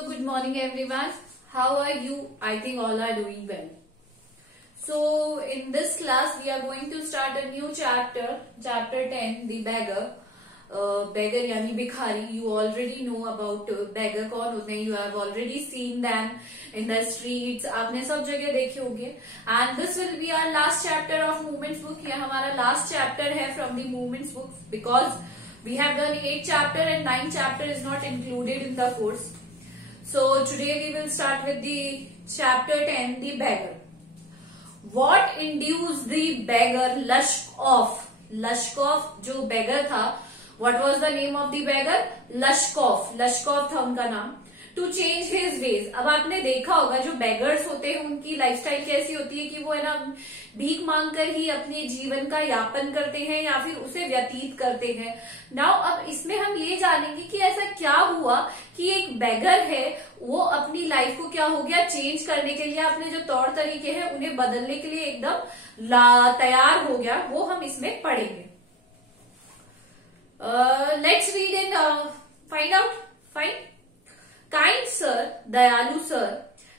So good morning everyone. How are you? I think all are doing well. So in this class we are going to start a new chapter, chapter 10, the beggar. Beggar यानी भिखारी. You already know about beggar कौन होते हैं. You have already seen them in the streets. आपने सब जगह देखे होंगे. And this will be our last chapter of movements book. यह हमारा last chapter है from the movements book because we have done 8 chapter and 9 chapter is not included in the course. So today we will start with the chapter 10, the beggar. What induced the beggar Lashkov? Lashkov जो beggar था, what was the name of the beggar? Lashkov. Lashkov था उनका नाम. To change his ways. अब आपने देखा होगा जो beggars होते हैं उनकी लाइफस्टाइल कैसी होती है कि वो है ना भीख मांगकर ही अपने जीवन का यापन करते हैं या फिर उसे व्यतीत करते हैं. नाउ अब इसमें हम ये जानेंगे कि ऐसा क्या हुआ कि एक बेगर है वो अपनी लाइफ को क्या हो गया चेंज करने के लिए अपने जो तौर तरीके हैं उन्हें बदलने के लिए एकदम तैयार हो गया. वो हम इसमें पढ़ेंगे. Let's read and find out. Fine. Kind sir, दयालु सर,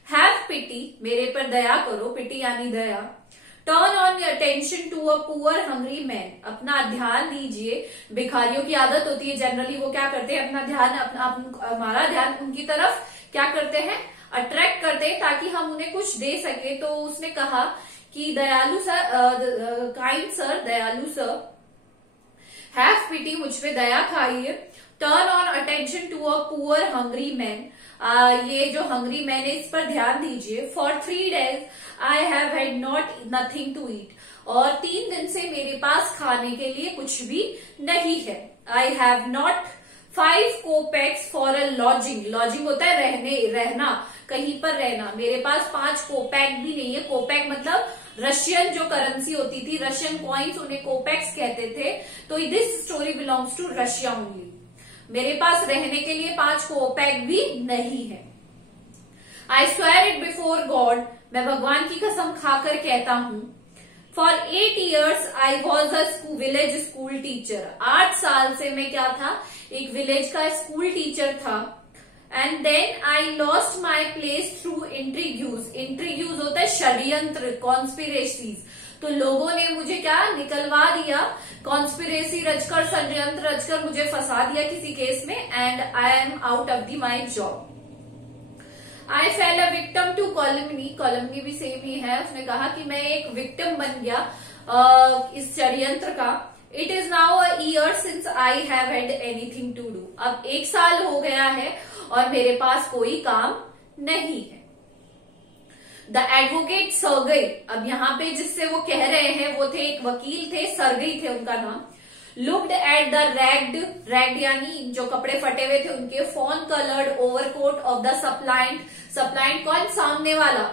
हैव पिटी, मेरे पर दया करो, पिटी यानी दया. Turn on attention to a poor hungry man, अपना ध्यान दीजिए. भिखारियों की आदत होती है जनरली वो क्या करते हैं अपना ध्यान हमारा ध्यान उनकी तरफ क्या करते हैं अट्रैक्ट करते हैं ताकि हम उन्हें कुछ दे सके. तो उसने कहा कि दयालु सर, काइंड सर, दयालु सर, हैव पिटी, मुझ पे दया खाइए. Turn on attention to a poor hungry man, ये जो हंग्री मैन है इस पर ध्यान दीजिए. For 3 days I have had not nothing to eat, और 3 दिन से मेरे पास खाने के लिए कुछ भी नहीं है. I have not 5 kopecks for a lodging. Lodging होता है रहना, कहीं पर रहना. मेरे पास 5 कोपैक भी नहीं है. कोपैक मतलब रशियन जो करेंसी होती थी, रशियन कॉइन्स, उन्हें कोपैक्स कहते थे. तो this story belongs to Russia only. मेरे पास रहने के लिए 5 कोपैक भी नहीं है. I swear it before God, मैं भगवान की कसम खाकर कहता हूं. For 8 years I was a village school teacher. 8 साल से मैं क्या था, एक विलेज का स्कूल टीचर था. And then I lost my place through intrigues. Intrigues होता है षड्यंत्र, कॉन्स्पिरेसीज. तो लोगों ने मुझे क्या निकलवा दिया, कॉन्स्पिरेसी रचकर, षड्यंत्र रचकर मुझे फंसा दिया किसी केस में. And I am out of the my job. I fell a victim to calumny. Calumny भी सेम ही है. उसने कहा कि मैं एक विक्टिम बन गया इस षड्यंत्र का. It is now a year since I have had anything to do. अब 1 साल हो गया है और मेरे पास कोई काम नहीं है. द एडवोकेट सर्गई, अब यहाँ पे जिससे वो कह रहे हैं वो थे एक वकील थे, सर्गई थे उनका नाम. लुक्ड एट द रैग्ड यानी जो कपड़े फटे हुए थे उनके, fawn coloured overcoat of the suppliant. Suppliant कौन, सामने वाला.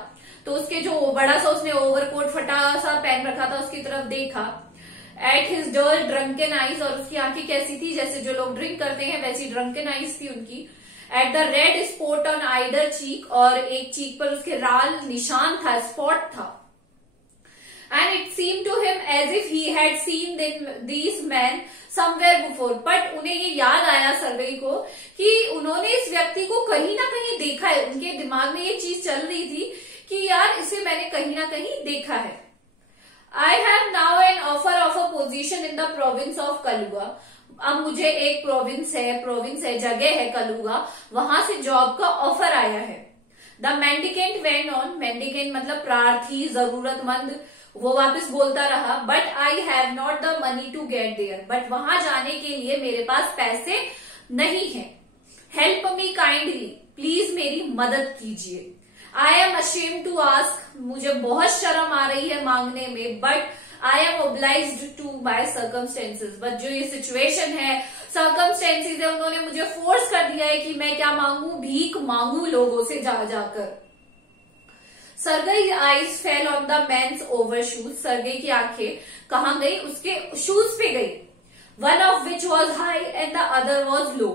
तो उसके जो बड़ा सा उसने ओवरकोट फटा सा पहन रखा था उसकी तरफ देखा. At his dull drunken eyes, और उसकी आंखें कैसी थी, जैसे जो लोग ड्रिंक करते हैं वैसी ड्रंकन आईज थी उनकी. At the red spot on either cheek, और एक चीक पर उसके लाल निशान था, स्पॉट था. And it seem to him as if he had seen these man somewhere before. But उन्हें ये याद आया सर्गई को कि उन्होंने इस व्यक्ति को कहीं ना कहीं देखा है. उनके दिमाग में ये चीज चल रही थी कि यार इसे मैंने कहीं ना कहीं देखा है. I have now an offer of a position in the province of कलुगा. अब मुझे एक प्रोविंस है जगह है कलुगा, वहां से जॉब का ऑफर आया है. The mendicant went on. Mendicant मतलब प्रार्थी, जरूरतमंद. वो वापस बोलता रहा. But I have not the money to get there. But वहां जाने के लिए मेरे पास पैसे नहीं है. हेल्प मी काइंडली, प्लीज मेरी मदद कीजिए. I am ashamed to ask, मुझे बहुत शर्म आ रही है मांगने में. But I am obliged to by circumstances. But जो ये सिचुएशन है, सर्कमस्टेंसेज है, उन्होंने मुझे फोर्स कर दिया है कि मैं क्या मांगू, भीख मांगू लोगों से जाकर. Sergei eyes fell on the man's over shoes. Sergei की आंखें कहाँ गई, उसके शूज पे गई. One of which was high and the other was low.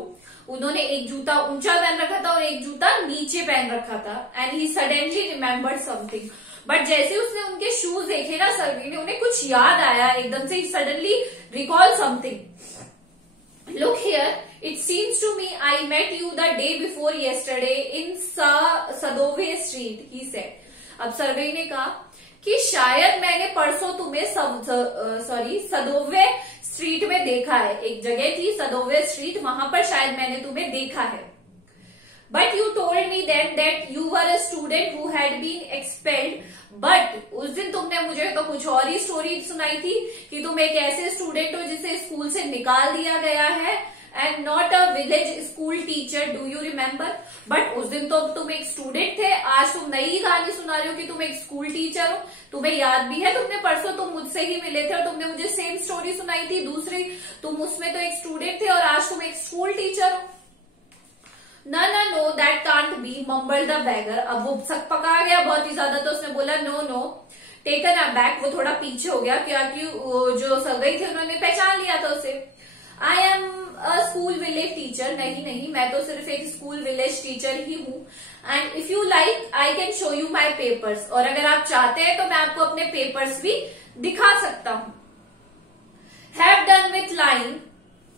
उन्होंने एक जूता ऊंचा पहन रखा था और एक जूता नीचे पहन रखा था. And he suddenly remembered something. But जैसे उसने उनके शूज देखे ना सर्गई ने, उन्हें कुछ याद आया एकदम से. Suddenly recall something. Look here, It seems to me I met you the day before yesterday in Sadove Street, he said. अब सर्वे ने कहा कि शायद मैंने परसों तुम्हें सदोवे स्ट्रीट में देखा है। एक जगह थी सदोवे स्ट्रीट, वहां पर शायद मैंने तुम्हें देखा है। But you told me then that you were a student who had been expelled. But उस दिन तुमने मुझे तो कुछ और ही स्टोरी सुनाई थी कि तुम एक ऐसे स्टूडेंट हो जिसे स्कूल से निकाल दिया गया है, and not a village school teacher, do you remember? But उस दिन तो तुम एक स्टूडेंट थे, आज तुम नई कहानी सुना रहे हो कि तुम एक स्कूल टीचर हो। तुम्हें याद भी है, तुमने परसों तुम मुझसे ही मिले थे और तुमने मुझे सेम स्टोरी सुनाई थी दूसरी, तुम उसमें तो एक स्टूडेंट थे और आज तुम एक स्कूल टीचर हो। No, that can't be, mumbled the beggar. अब वो सक पका गया बहुत ही ज्यादा, तो उसने बोला no, taken aback, वो थोड़ा पीछे हो गया क्योंकि जो सर्वे थे उन्होंने पहचान लिया था उसे। I am a school village teacher, नहीं, मैं तो सिर्फ एक स्कूल विलेज टीचर ही हूँ। And if you like, I can show you my papers, और अगर आप चाहते हैं तो मैं आपको अपने पेपर्स भी दिखा सकता हूँ। Have done with lying,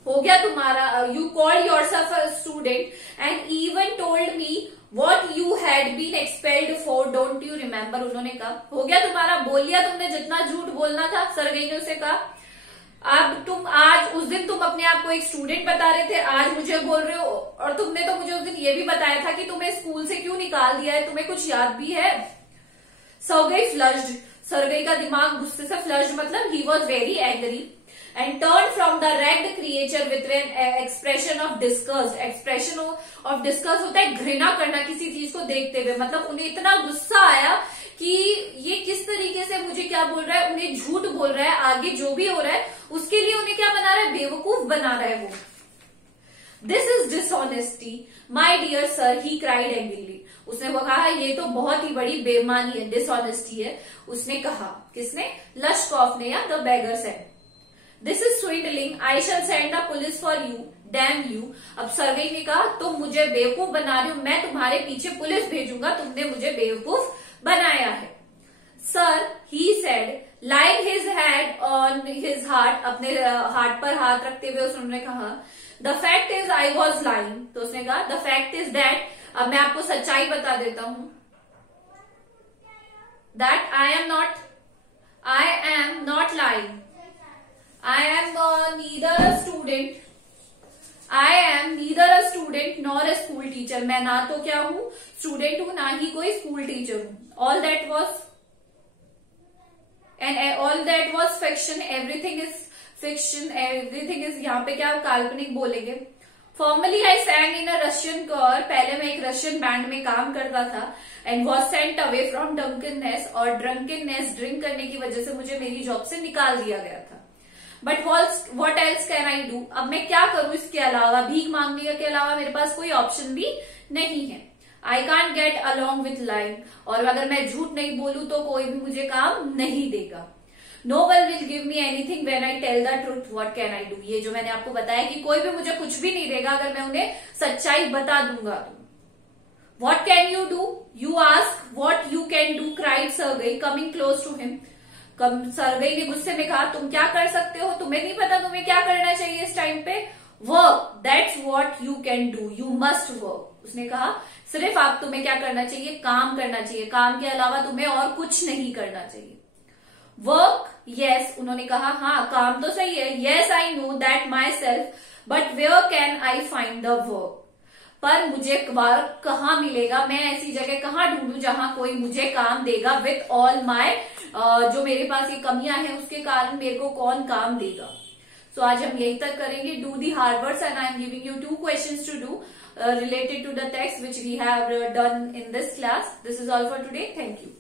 हो गया तुम्हारा, you called yourself a student and even told me what you had been expelled for, don't you remember? उन्होंने कहा हो गया तुम्हारा, बोल लिया तुमने जितना झूठ बोलना था। सर्वे ने उसे कहा अब तुम आज, उस दिन तुम अपने आप को एक स्टूडेंट बता रहे थे, आज मुझे बोल रहे हो, और तुमने तो मुझे उस दिन ये भी बताया था कि तुम्हें स्कूल से क्यों निकाल दिया है, तुम्हें कुछ याद भी है? सर्वे फ्लश्ड, सर्वे का दिमाग गुस्से से फ्लश्ड मतलब he was very angry and turned from the ragged creature with an expression of disgust. Expression of disgust होता है घृणा करना किसी चीज को देखते हुए, मतलब उन्हें इतना गुस्सा आया कि ये किस तरीके से मुझे क्या बोल रहा है, उन्हें झूठ बोल रहा है, आगे जो भी हो रहा है उसके लिए उन्हें क्या बना रहा है, बेवकूफ बना रहा है वो। This is dishonesty, my dear sir, he cried angrily. उसने वो कहा ये तो बहुत ही बड़ी बेईमानी है, डिसऑनेस्टी है। उसने कहा, किसने? लश्कॉफ ने, या the beggar said. This is swindling. I shall send the police for you. Damn you. अब सर्वे ने कहा तुम मुझे बेवकूफ बना रहे हो, मैं तुम्हारे पीछे पुलिस भेजूंगा, तुमने मुझे बेवकूफ बनाया है। Sir, he said, laying his hand on his heart, अपने हार्ट पर हाथ रखते हुए उसने कहा The fact is I was lying. तो उसने कहा The fact is that, अब मैं आपको सच्चाई बता देता हूं, that I am not lying. I am neither a student nor a school teacher. मैं ना तो क्या हूँ स्टूडेंट हूँ, ना ही कोई स्कूल टीचर हूँ। All that was fiction. Everything is fiction. Everything is, यहाँ पे क्या काल्पनिक बोलेंगे। Formerly I sang in a Russian choir. पहले मैं एक रशियन बैंड में काम करता था। And was sent away from drunkenness, और drunkenness ड्रिंक करने की वजह से मुझे मेरी जॉब से निकाल दिया गया था। But what else can I do? अब मैं क्या करूं इसके अलावा, भीख मांगने के अलावा मेरे पास कोई ऑप्शन भी नहीं है। I can't get along with lying, और अगर मैं झूठ नहीं बोलूं तो कोई भी मुझे काम नहीं देगा। No one will give me anything when I tell the truth. What can I do? ये जो मैंने आपको बताया कि कोई भी मुझे कुछ भी नहीं देगा अगर मैं उन्हें सच्चाई बता दूंगा तो। What can you do? You ask what you can do, cried Sergey, coming close to him. सर्वे ने गुस्से में कहा तुम क्या कर सकते हो, तुम्हें नहीं पता तुम्हें क्या करना चाहिए इस टाइम पे? Work, that's what you can do, you must work. उसने कहा सिर्फ आप, तुम्हें क्या करना चाहिए, काम करना चाहिए, काम के अलावा तुम्हें और कुछ नहीं करना चाहिए। वर्क, यस, उन्होंने कहा हाँ काम तो सही है, yes I know that myself, but where can I find the work? पर मुझे वर्क कहाँ मिलेगा, मैं ऐसी जगह कहाँ ढूंढूं जहां कोई मुझे काम देगा, विथ ऑल माई, जो मेरे पास ये कमियां हैं उसके कारण मेरे को कौन काम देगा। सो आज हम यही तक करेंगे। Do the hard words and I am giving you 2 questions to do related to the text which we have done in this class. This is all for today. Thank you.